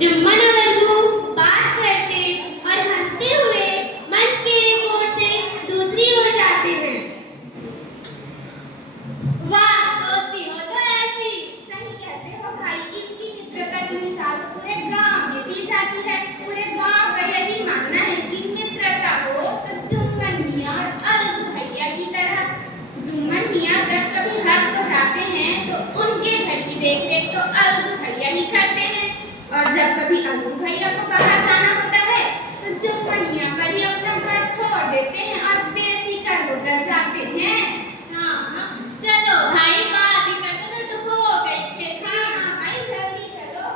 जुम्मन और अल्लू बात करते और हंसते हुए मंच के एक ओर से दूसरी ओर जाते हैं। वाह दोस्ती हो तो ऐसी। सही कहते हो भाई, इनकी मित्रता की मिसाल पूरे गांव में दी जाती है। पूरे गांव का यही मानना है कि मित्रता हो तो जुम्मन मियां और अल्लू भैया की तरह। जुम्मन मियां जब कभी हज को जाते हैं तो उनके घर की देख-रेख तो अल्लू भैया ही करते हैं, और जब कभी अल्लू भैया को बाहर जाना होता है तो जुम्मन मियां पर ही अपना घर छोड़ देते हैं और बेफिक्र होकर जाते हैं। हाँ, चलो भाई, बात ही करते तो हो गई फिर। हाँ भाई, जल्दी चलो।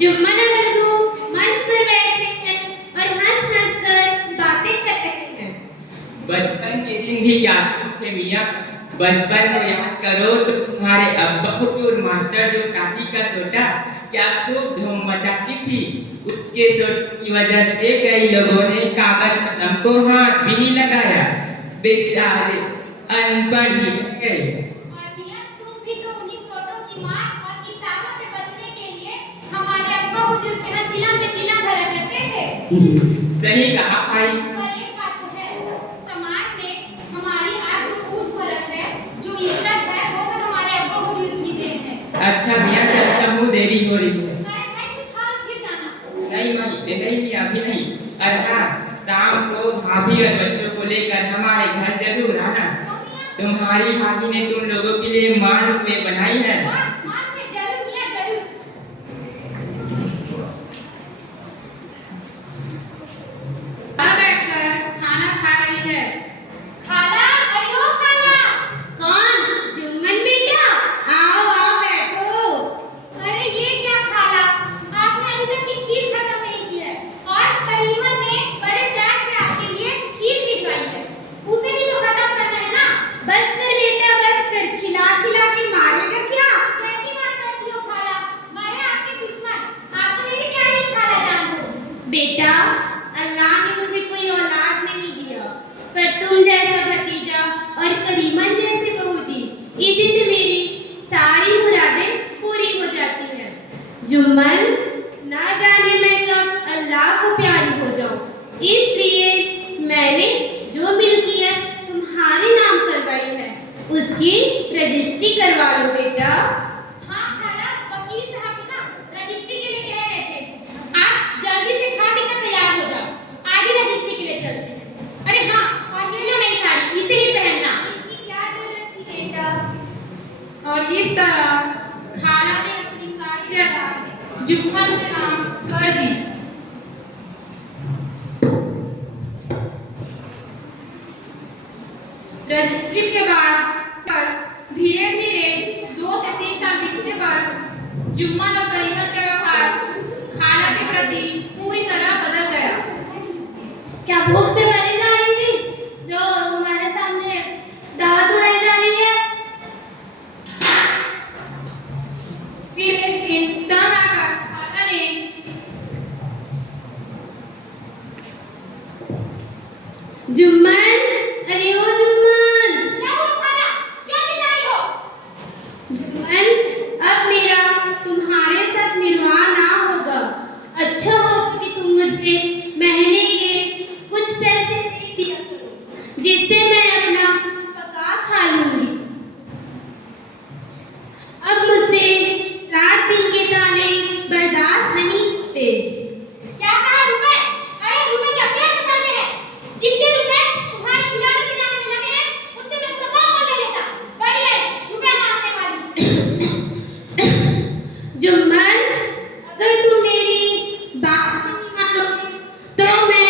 जुम्मन और अल्लू मंच पर बैठे हैं और हंस-हंस कर बातें करते हैं। बचपन के दिन ही क्या थे मियाँ। बचपन को याद करो तो तुम्हारे अब्बा और मास्टर जो टाटी का सोटा क्या खूब धूम मचाती थी। उसके सोटे की वजह से कई लोगों ने कागज कलम को हाथ भी नहीं लगाया। बेचारे अनपढ़ ही रह गए। और भैया, तुम भी तो उन्हीं सोटों की मार और किताबों से बचने के लिए हमारे अब्बा हुजूर के यहाँ चिलम पे चिलम भरा करते थे। सही कहा भाई। और एक बात तो है, समाज में हमारी आज जो ऊंच परख है, जो इज्जत है, वो तो हमारे अब्बा हुजूर की देन है। अच्छा मियाँ, चलता हूँ, देरी हो रही है। भाई कुछ खा फिर जाना। नहीं मियाँ, अभी नहीं। अरे हाँ, शाम को भाभी और बच्चों को लेकर हमारे घर जरूर आना। तुम्हारी भाभी ने तुम लोगों के लिए मालपुए बनाई है। मालपुए जरूर मियाँ, जरूर। बैठकर खाना खा रही है। खाला, अरे ओ खाला। कौन? जुम्मन बेटा, आओ आओ बैठो। अरे ये क्या खाला, आपने अभी तक की खीर खत्म नहीं की है, और करीमन ने बड़े प्यार से आपके लिए खीर भिजवाई है, उसे भी तो खत्म करना है ना। बस कर बेटा, बस कर। खिला खिला के मारेगा क्या? कैसी बात करती हो खाला, मारे आपके दुश्मन, आप तो मेरी प्यारी खाला जान हो। बेटा, अल्लाह ने मुझे कोई औलाद नहीं दिया, पर तुम जैसा भतीजा और करीमन जैसी बहू दी। इसी से मेरी सारी मुरादें पूरी हो जाती हैं। जुम्मन, ना जाने मैं कब अल्लाह को प्यारी हो जाऊं, इसलिए मैंने जो मिल्कियत तुम्हारे नाम करवाई है उसकी रजिस्ट्री करवा लो बेटा। हाँ खाला, वकील साहब ना रजिस्ट्री के लिए कह रहे थे, आप जल्दी से खा पी कर तैयार हो जाओ, आज ही रजिस्ट्री के लिए चलते हैं। अरे हाँ, और ये लो नई साड़ी, इसे ही पहनना। इसकी क्या जरूरत थी बेटा? और इस तरह खाला ने अपनी सारी जगह जुम्मन के नाम कर दी। रजिस्ट्री के बाद धीरे धीरे 2 से 3 साल बीतने पर जुम्मन और करीमन का व्यवहार खाला के प्रति पूरी तरह बदल गया। क्या भूख से मरी जा रही थी जो हमारे सामने दावत उड़ाई जा रही है? फिर एक दिन तंग आकर खाला ने जुम्मन, अरे ओ जुम्मन। क्या हो खाला, क्या चिल्लाई हो? जुम्मन, अब मेरा तुम्हारे साथ निर्वाह ना होगा। अच्छा हो कि तुम मुझे महीने के कुछ पैसे दे दिया करो, जिससे मैं अपना पका खा लूंगी। अब मुझसे रात दिन के ताने बर्दाश्त नहीं होते। क्या कहा रुपए? अरे रुपए क्या पेट में फैले हैं? जितने रुपए तुम्हारे खिलौने पिलाने में लगे हैं, उतने में तो कौन ले लेता। बड़ी है रुपए मांगने वाली। जुम्मन, अगर तुम मेरी बात नहीं मानोगे तो मैं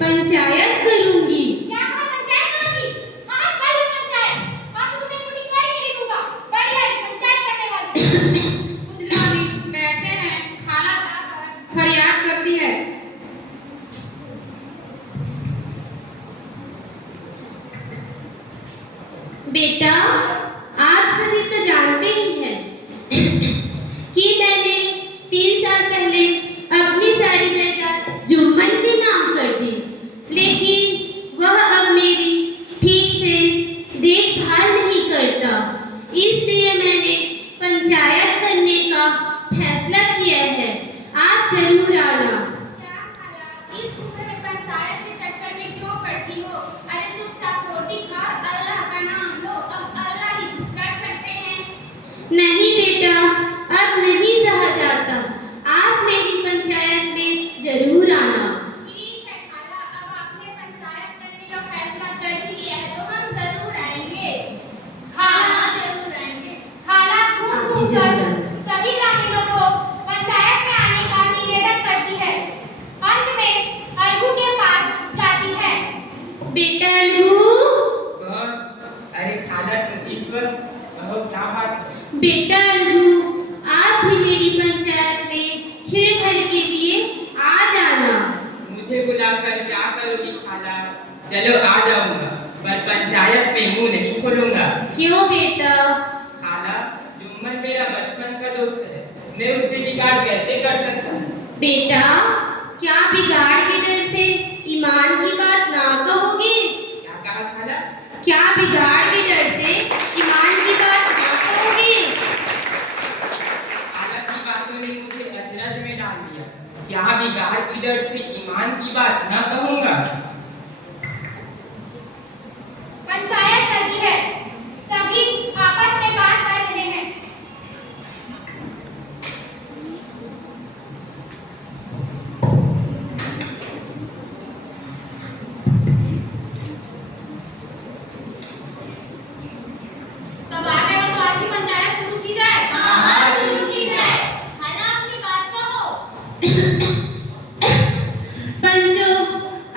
पंचायत करूंगी। क्या कहा, पंचायत करोगी? हाँ कर लो पंचायत, अब तो तुम्हें रोटी कड़ी नहीं दूंगा। बड़ी है पंचायत करने वाली। मुद्रावी बैठे हैं, खाला जाकर फरियाद करती है। बेटा, आप सभी तो जानते ही हैं कि मैंने 3 साल पहले अपनी सारी जायदाद जुम्मन के नाम कर दी, लेकिन वह अब मेरी ठीक से देखभाल नहीं करता। इसलिए मैंने पंचायत किया है। आप जरूर आना। क्या खाला, इस उम्र में पंचायत के चक्कर में क्यों पड़ती हो? अरे चुपचाप रोटी खा, अल्लाह का नाम लो, अब अल्लाह ही कुछ कर सकते हैं। नहीं बेटा, अब नहीं सहा जाता। आप मेरी पंचायत में जरूर आना। ठीक है खाला, अब आपने पंचायत करने का फैसला कर ही लिया है तो हम जरूर आएंगे। हाँ जरूर आएंगे। खाला घूम घूम कर सभी ग्रामीणों को पंचायत में आने का निवेदन करती है। अंत में अलगू के पास जाती है। बेटा अलगू, कौन? अरे खाला तुम इस वक्त कहो क्या बात? बेटा अलगू, आप भी मेरी पंचायत में छेड़ भर के लिए आ जाना। मुझे बुलाकर क्या करोगी खाला? चलो आ जाऊंगा, पर पंचायत में मुंह नहीं खोलूंगा। क्यों बेटा? खाला, जुम्मन मेरा बचपन का दोस्त है, मैं उससे बिगाड़ कैसे कर सकता हूँ? बेटा, क्या बिगाड़ के डर से ईमान की बात ना कहोगे? क्या कहा खाला? क्या बिगाड़ के डर से ईमान की बात ना कहोगे? खाला की बातों ने मुझे अचरज में डाल दिया। क्या बिगाड़ की डर से ईमान की बात न कहूँगा? पंचायत लगी है, सभी आपस में बात कर रहे हैं। सब आ गए हो तो आज ही पंचायत शुरू की जाए। हाँ शुरू की जाए। खाला अपनी बात कहो। पंचो,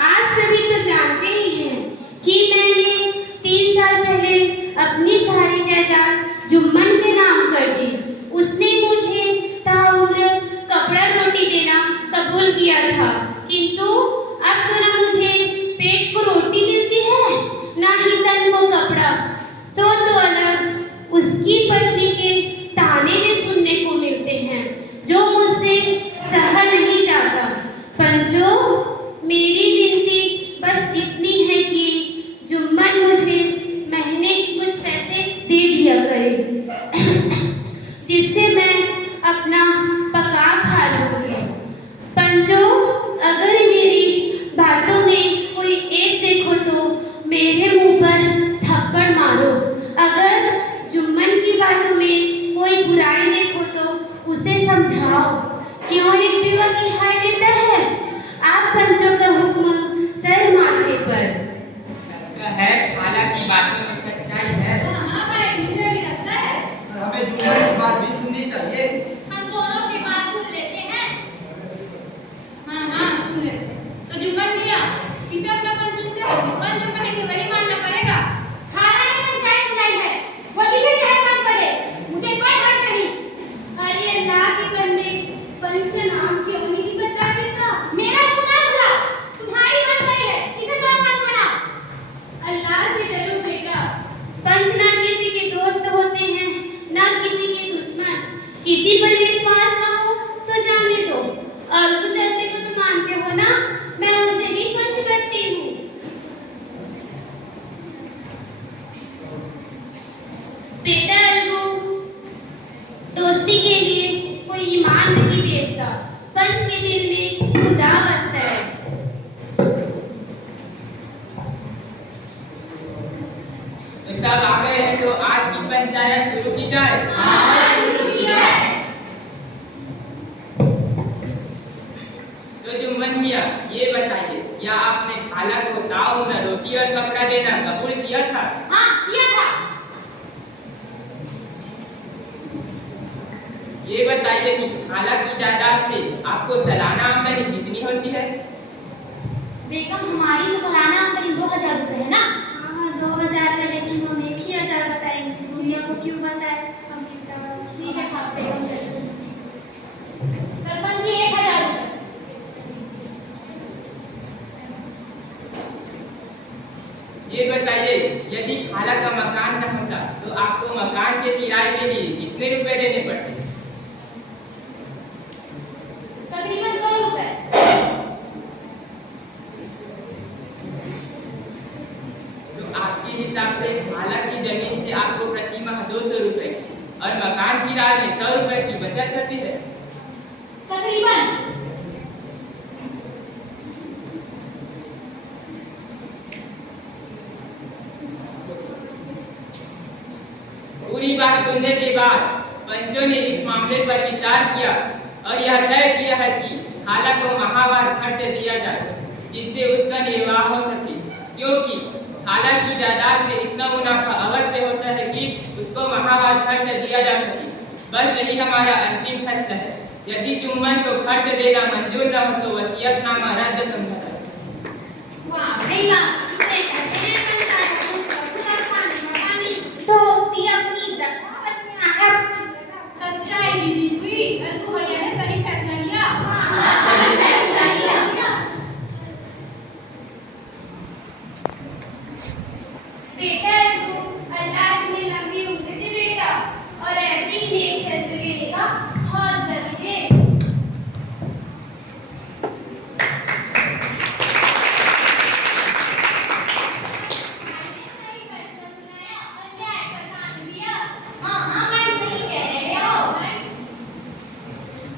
आप सभी तो जानते ही हैं कि मैंने 3 साल पहले अपनी सारी जायदाद जुम्मन के नाम कर दी। उसने मुझे ताउम्र कपड़ा रोटी देना कबूल किया था, किंतु अब तो ना मुझे पेट को रोटी मिलती है, ना ही तन को कपड़ा। सो तो अलग उसकी पत्नी के ताने भी सुनने को मिलते हैं, जो मुझसे सहा नहीं जाता। पंचो, मेरी विनती बस इतनी है कि जुम्मन मुझे महीने के कुछ पैसे दे दिया करे, जिससे मैं अपना पका खा लूंगी। पंचो, अगर मेरी बातों में कोई ऐब देखो तो मेरे मुंह पर थप्पड़ मारो। अगर जुम्मन की बातों में कोई बुराई देखो तो उसे समझाओ। क्यों एक विवाह की हाय देता है? आप पंचों का हुक्म सर माथे पर। लगता है खाला की बातों में सच्चाई है। हाँ भाई, मुझे भी लगता है। और हमें जुम्मन की बात भी सुननी चाहिए। हम दोनों की बात सुन लेते हैं। हाँ सुन ले। तो जुम्मन भैया, इसे अपना पंच चुनते हो, जुम्मन जो कहेंगे वही मानना पड़ेगा। खाला ने पंचायत बुलाई है, वो जिसे चाहे पंच करे, मुझे कोई हर्ज नहीं। अरे अल्लाह के बंदे, पंच का नाम क्यों नहीं बता देता? मेरा मुंह ना खुला, तुम्हारी बात बड़ी है, जिसे चाहे पंच बना। अल्लाह से डरो बेटा। पंच ना किसी के दोस्त होते हैं, ना किसी के दुश्मन। किसी पर विश्वास ना हो तो जाने दो, और कुछ अल्लाह को तो मानते हो ना, मैं उसे ही पंच बनती हूँ। बेटा अलगू, दोस्ती के लिए कोई ईमान नहीं बेचता, पंच के दिल में खुदा बसता है। तो सब आ गए हैं तो आज की पंचायत शुरू की जाए। हाँ शुरू की जाए। तो जुम्मन मियाँ, ये बताइए, क्या आपने खाला को ताउम्र रोटी और कपड़ा देना कबूल किया था? हाँ किया था। ये बताइए कि खाला की जायदाद से आपको सालाना आमदनी कितनी होती है? बेगम, हमारी तो सालाना आमदनी 2000 रुपए है ना। हाँ 2000 है, लेकिन हम 1000 बताएंगे। दुनिया को क्यों बताए हम कितना? ठीक है खाते बेगम, सरपंच जी 1000 रुपए। ये बताइए, यदि खाला का मकान न होता तो आपको मकान के किराए के लिए कितने रुपए देने पड़ते? तकरीबन 100 रुपए। तो आपके हिसाब से खाला की जमीन से आपको प्रति माह 200 रुपए की और मकान किराए में 100 रुपए की बचत होती है। करीबन। पूरी बात सुनने के बाद पंचों ने इस मामले पर विचार किया और यह तय किया है कि खाला को माहवार खर्च दिया जाए जिससे उसका निर्वाह हो सके, क्योंकि खाला की जायदाद से इतना मुनाफा अवश्य होता है कि उसको माहवार खर्च दिया जा सके। बस यही हमारा अंतिम फैसला है। यदि जुम्मन को खर्च देना मंजूर न हो तो वसीयतनामा रद्द समझा जाए। वाह भाई वाह, इसे कहते हैं संसार को कबूतर खाने में पानी। दोस्ती अपनी जगह अपने आकर सच्चाई की जीत हुई। अल्लू भैया ने सही फैसला लिया। सही फैसला लिया। बेटा अल्लू, अल्लाह तुम्हें लंबी उम्र दे बेटा, और ऐसे ही नेक फैसले लेने का हौसला भी दे।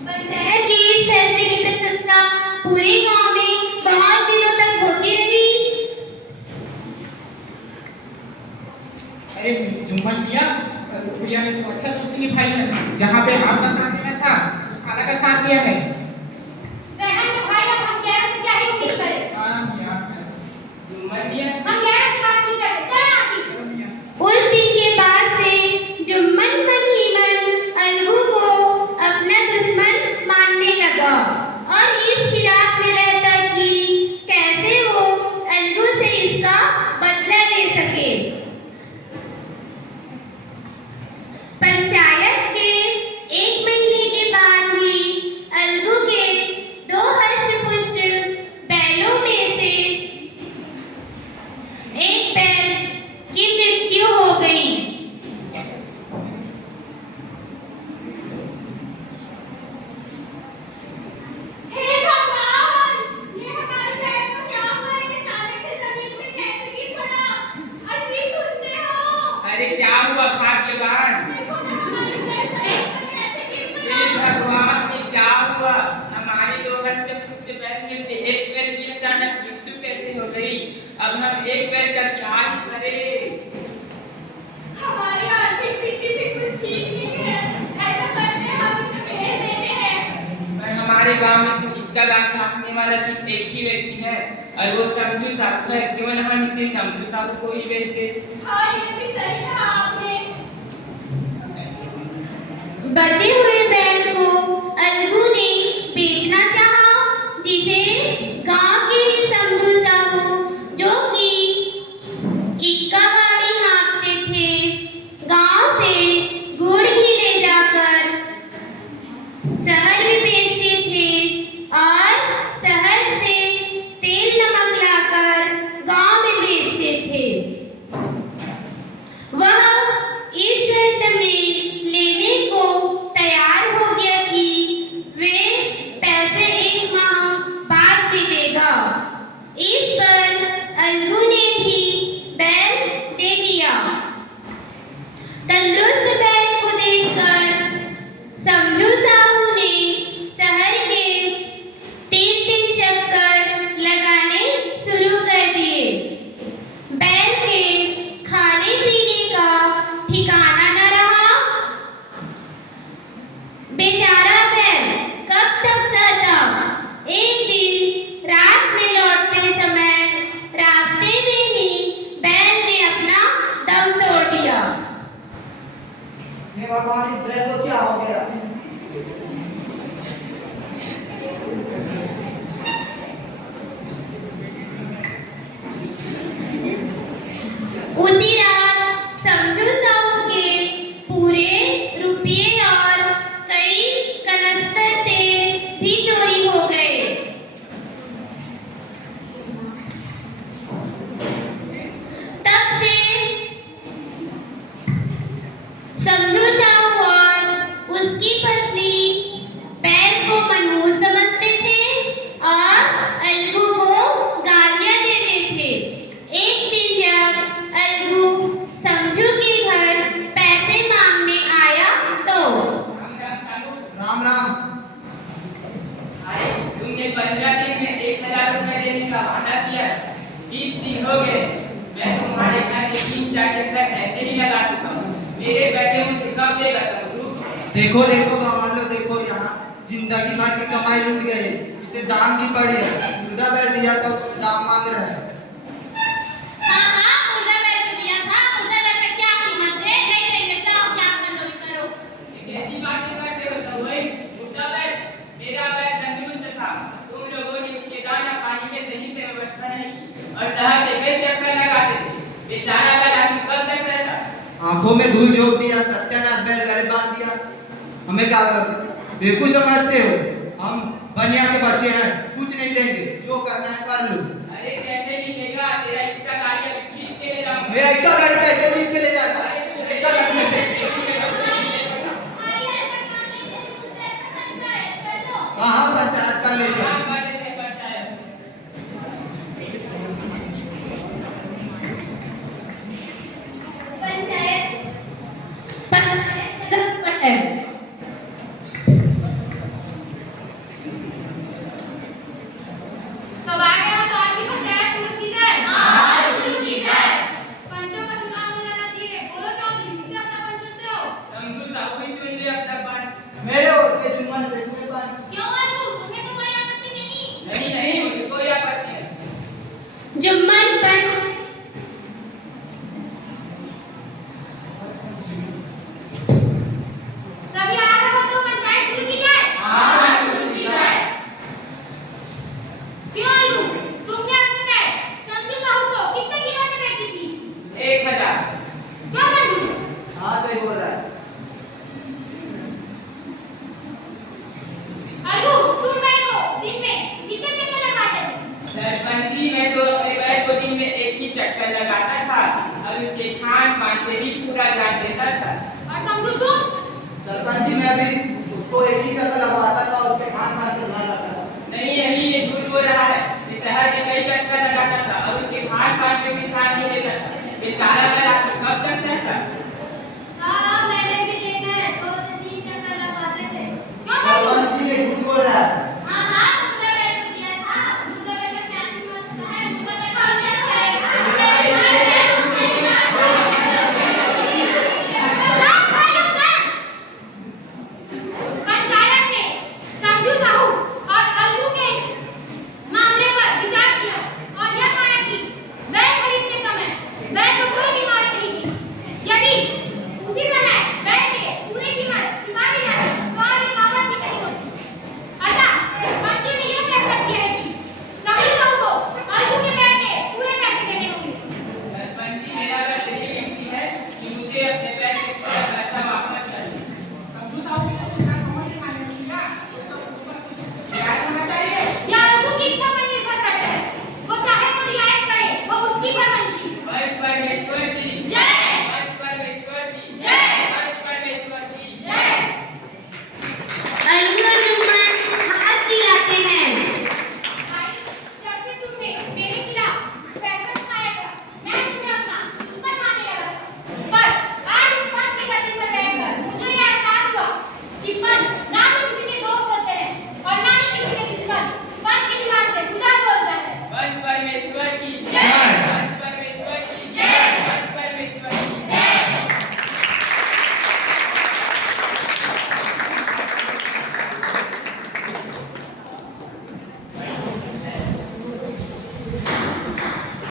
पंचायत के इस फैसले की प्रशंसा पूरे गांव में बहुत दिनों तक होती रही। अरे जुम्मन भैया ने तो अच्छा दोस्ती निभाई है। जहाँ पे आपका साथ देना था उस खाला का साथ दिया है। बहन तो भाई, अब हम ग्यारह से क्या ही उम्मीद करें? हाँ भैया, जुम्मन भैया हम ग्यारह से बात नहीं करते। चल आसी। चलो भैया। उस दिन के बाद से जुम्मन मन ही मन अलगू को अपना दुश्मन मानने लगा और इस फिराक में रहता कि कैसे वो अलगू से इसका बदला ले सके। पंचायत के 1 महीने के बाद ही अलगू के 2 हष्ट-पुष्ट बैलों में से एक बैल की मृत्यु हो गई। हे भगवान, ये हमारी बहन को क्या हुआ? ये अचानक से जमीन पे कैसे गिर पड़ा? अर्जी सुनते हो? अरे क्या हुआ भाग्यवान? देखो ना, हमारी बहन जमीन पर कैसे गिर हे पड़ा? भगवान, ये क्या हुआ? हमारे 2 हष्ट-पुष्ट बैल में से एक बैल की अचानक मृत्यु कैसे हो गई? अब हम एक बैल का क्या ही करें? हमारी आर्थिक स्थिति भी कुछ ठीक नहीं है। ऐसा करते हैं, हम इसे भेज देते हैं। मैं हमारे गांव में तो इक्का दान काटने वाला सिर्फ एक ही व्यक्ति है और वो समझू साहब है। क्यों न हम इसे समझू साहब को ही भेज दें? हाँ, ये भी सही कहा आपने। बचे हुए बैल को अलगू ने बेचना चाहा, जिसे गांव के ही समझू साहू जो कि इक्का गाड़ी हाँकते थे, गांव से गुड़ घी ले जाकर शहर में बेचते थे और शहर से तेल नमक लाकर गांव में बेचते थे। वह इस शर्त में लेने को तैयार हो गया कि वे पैसे 1 माह बाद भी देगा। इस पर अलगू ने भी बैल दे दिया। तंदुरुस्त बैल को देखकर समझू साहू ने शहर के 3-3 चक्कर लगाने शुरू कर दिए। बैल के खाने पीने का ठिकाना न रहा। बेचारा बैल कब तक सहता। एक दिन रात में लौटते समय रास्ते में ही बैल ने अपना दम तोड़ दिया। हे भगवान, इस बैल को क्या हो गया? उसी रात समझू साहू के पूरे रुपये और कई कनस्तर तेल भी चोरी हो गए। तब से समझू साहू और उसकी पत्नी बैल को मनहूस समझते थे कब देगा तू? देखो देखो गाँव वालों, देखो यहाँ जिंदगी भर की कमाई लूट गए, इसे दाम भी पड़ी है। मुर्गा बैल दिया था, उसमें दाम मांग रहे हैं। हाँ हाँ, मुर्गा बैल तो दिया था, मुर्गा बैल का क्या कीमत है? नहीं देंगे, जाओ क्या करो ही करो। कैसी बातें करते हो तो भाई? मुर्गा बैल, मेरा बैल तंदुरुस्त था। तुम लोगों ने इसके दाना पानी में सही से व्यवस्था नहीं की और शहर से कई चक्कर लगाते थे। बेचारा बैल आखिर कब तक रहेगा? आंखों में धूल झोंक दिया, सत्यानाश बैल गले बांध दिया। हमें क्या बेवकूफ समझते हो? हम बनिया के बच्चे हैं, कुछ नहीं देंगे, जो करना है कर लो। अरे कैसे नहीं देगा? तेरा इतना गाड़ी अब खींच के ले जाऊंगा। मेरा इतना गाड़ी